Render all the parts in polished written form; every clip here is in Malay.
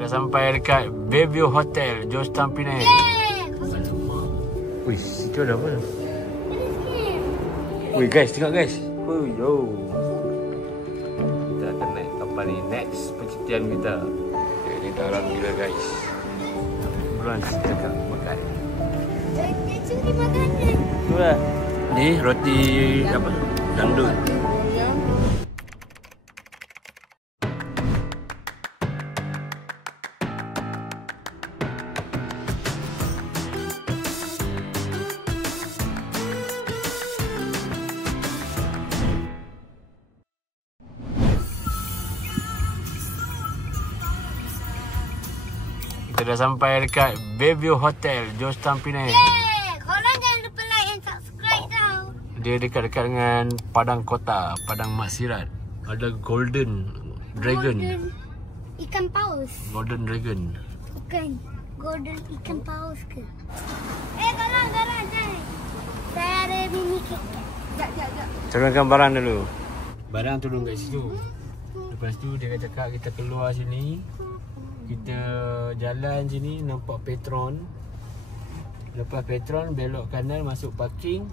Kita dah sampai dekat Bayview Hotel, Georgetown, Penang. Wih, situ ada apa? Wih guys, tengok guys. Oh yo. Kita akan naik kapal ni. Next percutian kita. Okay, ni dalam gila guys. Bulan cakap makan. Dia curi makanan. Tu lah. Ni roti apa? Dangdut. Kita dah sampai dekat Bayview Hotel, Georgetown, Penang. Korang jangan lupa like and subscribe tau. Dia dekat-dekat dengan Padang Kota, Padang Maksirat. Ada Golden Dragon. Golden ikan paus. Golden Dragon. Bukan. Golden ikan paus ke? Korang jai. Saya ada mini cake. Jap. Turunkan barang dulu. Barang turun kat situ. Lepas tu dia cakap kita keluar sini. Kita jalan sini nampak Petron. Lepas Petron belok kanan masuk parking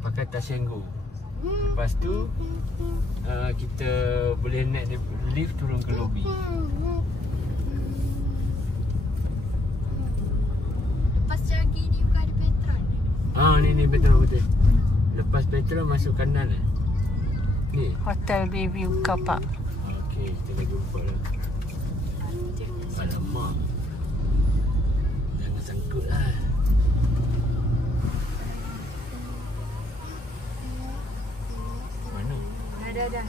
pakai Tashengo. Lepas tu kita boleh naik lift turun ke lobby. Lepas lagi ni bukan ada Petron. Ni Petron betul. Lepas Petron masuk kanan ni. Hotel Bayview Car Park. Okey, kita dah jumpa dah. Alamak. Jangan sangkut lah. Mana? Ada.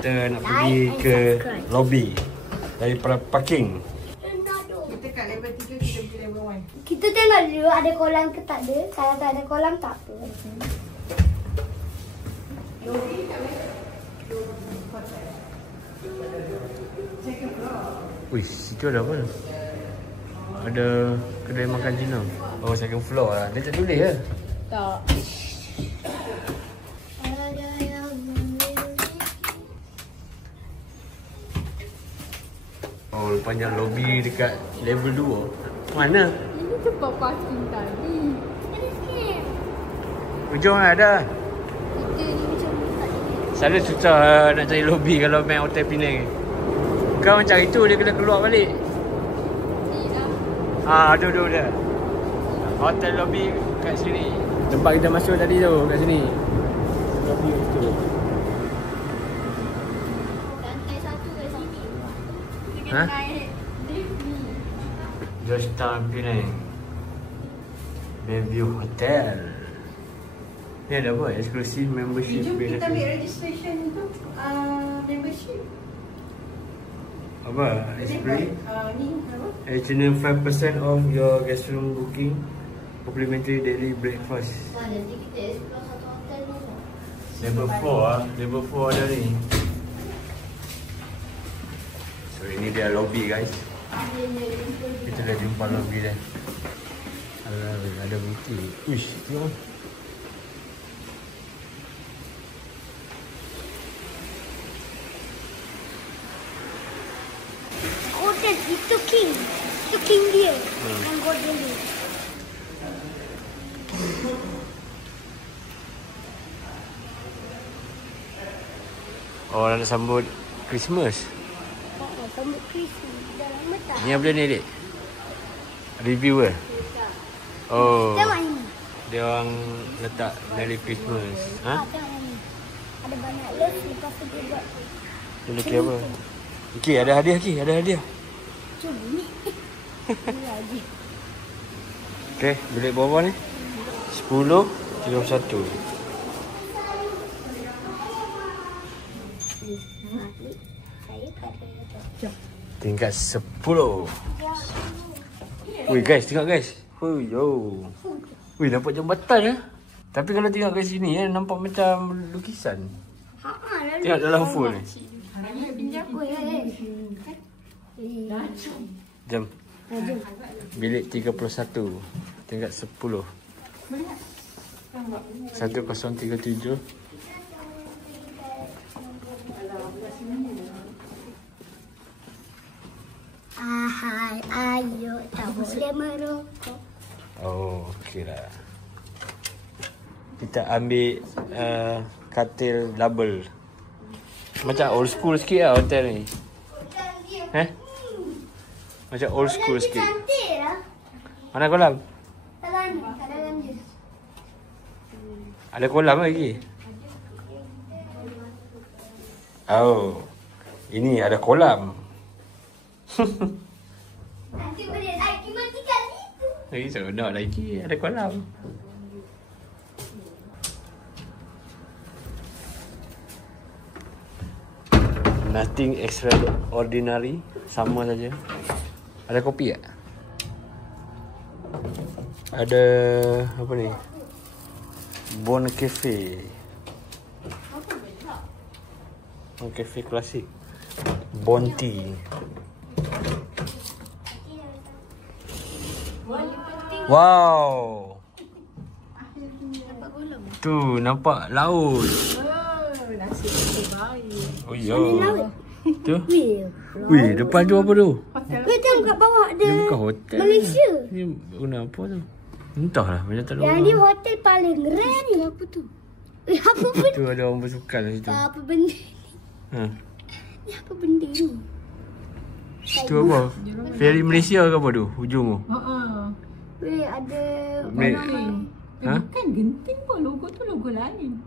Kita nak pergi ke lobby daripada parking. Kita tengok dulu ada kolam ke tak ada. Kalau tak ada kolam tak apa. Wih, situ ada apa? Ada kedai makan Cina. Oh, second floor lah. Dia tak tulis ke? Tak. Oh, rupanya lobby dekat level 2. Mana? Ini tempat parking tadi. Hujung ada. Kita ni macam tak ada. Selalu susah nak cari lobby kalau main Hotel Penang. Kau macam itu dia kena keluar balik. Duduk dia. Hotel lobby kat sini. Tempat kita masuk tadi tu kat sini. Lobby tu. Lantai satu kat sini. Kita Ha? naik lift ni. Georgetown, Penang. Bayview Hotel. Ni ada apa? Exclusive membership. Jom kita benefit. ambil registration tu. Membership. Apa? Esprit? Ni apa? Additional 5% of your guest room booking. Complimentary daily breakfast. Nanti kita explore satu hotel ni lah. Level 4 lah. Level 4 ada ni. So ini dia lobby guys. Kita dah jumpa lobby dia. Ada bukti. Uish, tengok. Hotel itu king. Itu king dia. Yang golden dia. Oh, nak sambut Christmas. Sambut Christmas. Dah lama tak? Ni apa ni adik? Review ke? Oh, Tengok ni. dia orang letak Merry Christmas. Ha? Tengok yang ni. Ada banyak love. Lepas tu dia buat. Dia lagi apa? Okey, ada hadiah Ki, ada hadiah. Cuba ni. Ni lagi. Okey, bilik bawah ni 10 31. Saya kata. Tingkat 10. Wih guys, tengok guys. Oh yo. Wih, nampak jambatan ya. Tapi kalau tengok kat sini ya, nampak macam lukisan. Lalu Tengok dalam phone ni. Pinjam aku ya. Jom. Jom. Bilik 31. Tingkat 10. 1037. Ahai, ayo, tak boleh merokok. Oh, okey lah. Kita ambil katil double. Macam old school sikit lah hotel ni. Macam old school sikit. Cantik lah. Mana kolam? Dalam ni, kat dalam je. Ada kolam lagi? Oh, ini ada kolam. Nanti boleh lagi mati kat situ. Lagi seronok lagi, ada kolam. Nothing extraordinary, sama saja. Ada kopi tak? Ada apa ni? Bon Cafe. Bon Cafe klasik. Bon Tea. Wow. Tu nampak laut. Nasib terbaik. Oh ya. Laut. Tu. Wih. Wih, depan tu apa tu? Kau tengok kat bawah ada Dia bukan hotel. Malaysia. Ni guna apa tu? Entahlah, macam tak ada Yang orang. ni hotel paling rare ni. Apa tu? Apa benda? Tu ada orang bersukan kat situ. Apa benda ni? Ha. Ni apa benda ni? Tu apa? Ferry Malaysia ke apa tu? Hujung tu. Weh, ada Genting. Ha? Bukan genting pun. Logo tu logo lain.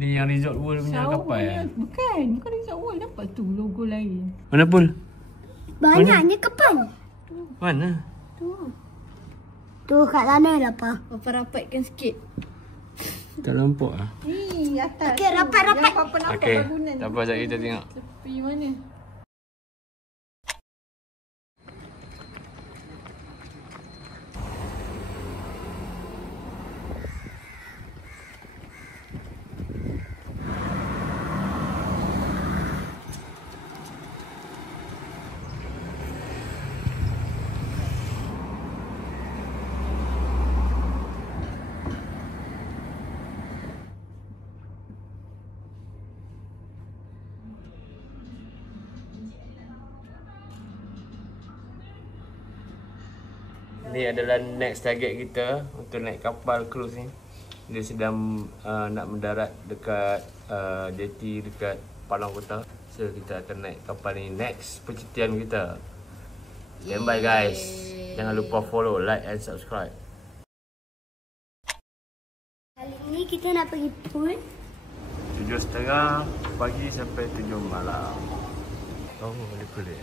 Ni yang Resort World punya kapal ya? Bukan Resort World. Dapat tu logo lain. Mana pun? banyaknya kapal. Mana? Tu kat sana lah, Pa. Rapatkan sikit. Tak nampak lah. Ni atas. Okey, rapat-rapat. Yang apa nampak Okey, bangunan. tak apa, sekejap kita tengok. Tepi mana? Ni adalah next target kita untuk naik kapal cruise ni. Dia sedang nak mendarat dekat jeti dekat Palang Kota. So kita akan naik kapal ni next percutian kita. Stand by guys. Jangan lupa follow, like and subscribe. Kali ni kita nak pergi pool. 7.30 pagi sampai 7 malam. Oh, boleh.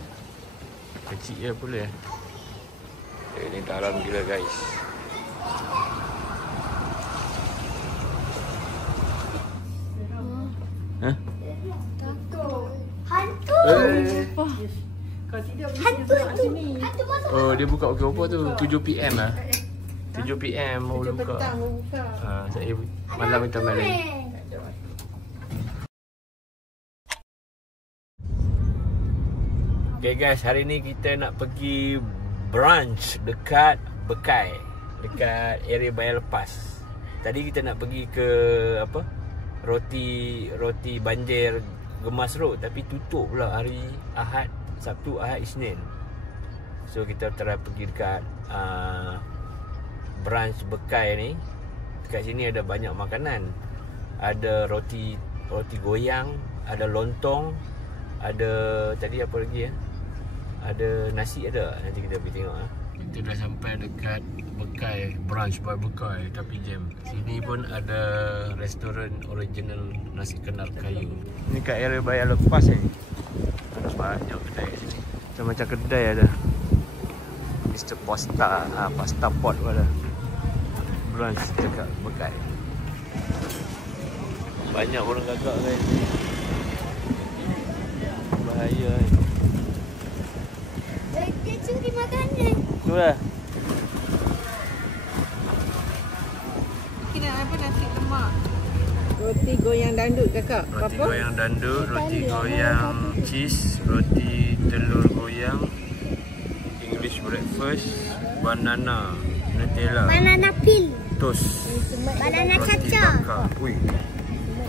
Kecil je boleh. Ini dalam gila guys. Hah? Hantu. Kalau tidak Hantu tu. Hantu masuk. Oh, dia buka pukul apa tu? 7 PM lah. 7 PM mau buka. petang buka. Saya malam minta malam. Okay guys, hari ni kita nak pergi brunch dekat Bekai, dekat area Bayar Lepas. Tadi kita nak pergi ke apa? Roti Banjir Gemas Road, tapi tutup pula hari Ahad, Sabtu, Ahad, Isnin. So kita try pergi dekat brunch Bekai ni. Dekat sini ada banyak makanan. Ada roti goyang, ada lontong, ada tadi apa lagi ya? Ada nasi ada. Nanti kita pergi tengok. Kita dah sampai dekat Bekai, brunch by Bekai, tapi jam. Sini pun ada restoran original nasi kenar kayu. Ni kat area Bayar Lepas ni. Ada banyak kedai kat sini. Macam kedai ada. Mr. Pasta, Pasta Pot pun ada. Brunch dekat Bekai. Banyak orang gagak guys. Bahaya ni. Dia curi makanan. Tu lah. Kita nak apa nasi lemak. Roti goyang dandut kakak. Roti goyang dandut, roti goyang cheese, roti telur goyang, English English breakfast, banana, Nutella, Banana peel. toast, Banana roti caca. bakar. Ui,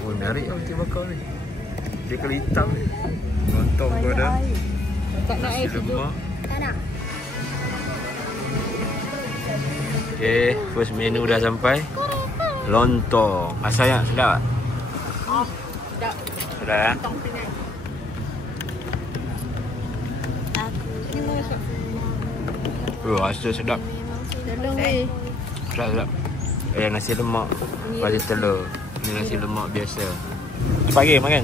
menarik roti bakar ni. Dia kena hitam ni. Lontong pun ada. Tak nak Nasi air sejuk. lemak. Tak nak. Okay, first menu dah sampai. Lontong. Asal yang sedap tak? Oh, sedap. Sedap ya? Tong Penang. Ini masak. Rasa sedap. Tolong weh. Sedap. Nasi lemak. Lepas tu telur. Ni nasi lemak biasa. Pagi makan.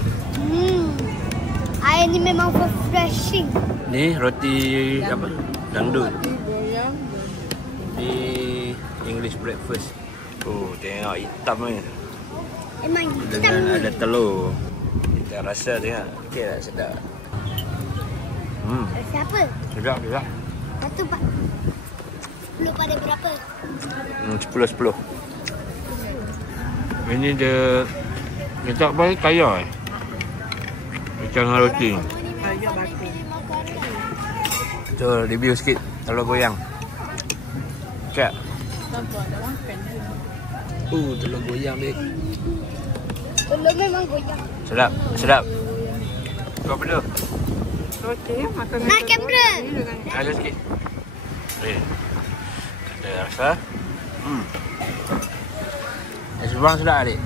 Air ni memang refreshing. Ni roti apa? Dangdut. Roti goyang. Ni English breakfast. Oh, tengok hitam ni. Memang hitam Dengan ni. ada telur. Kita rasa tengok. Okey tak sedap. Siapa? Sedap juga. Satu pak. 10 pada berapa? 10. Ini dia tak balik kaya macam dengan roti. Harga bagus. Kita review sikit telur goyang. Cak. Nampak ada makan. Telur goyang ni. Telur memang goyang. Sedap, sedap. Kau apa dia? Roti makan. Nak kamera. Ada sikit. Ada rasa. Nasi brown sedap adik.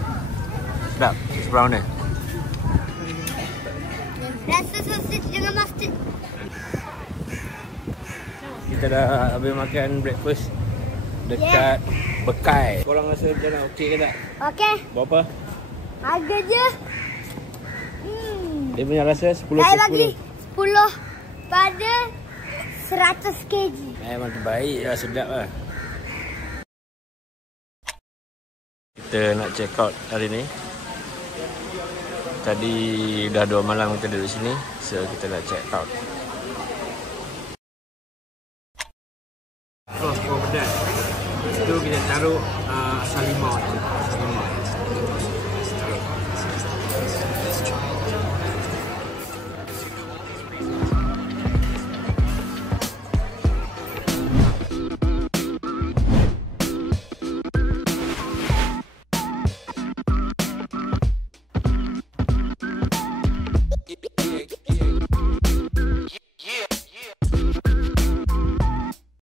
Sedap. Nasi brown ni. Rasa sausage dengan mustard. Kita dah habis makan breakfast dekat Bekai. Korang rasa macam mana? Okey ke tak? Okey. Berapa? Harga je. Dia punya rasa 10 Saya per 10. bagi 10 pada 100 kg. Memang terbaik lah, sedap lah. Kita nak check out hari ni. Tadi dah 2 malam kita duduk sini. So kita nak check out. Sos pedas. Lepas tu kita taruh asam limau.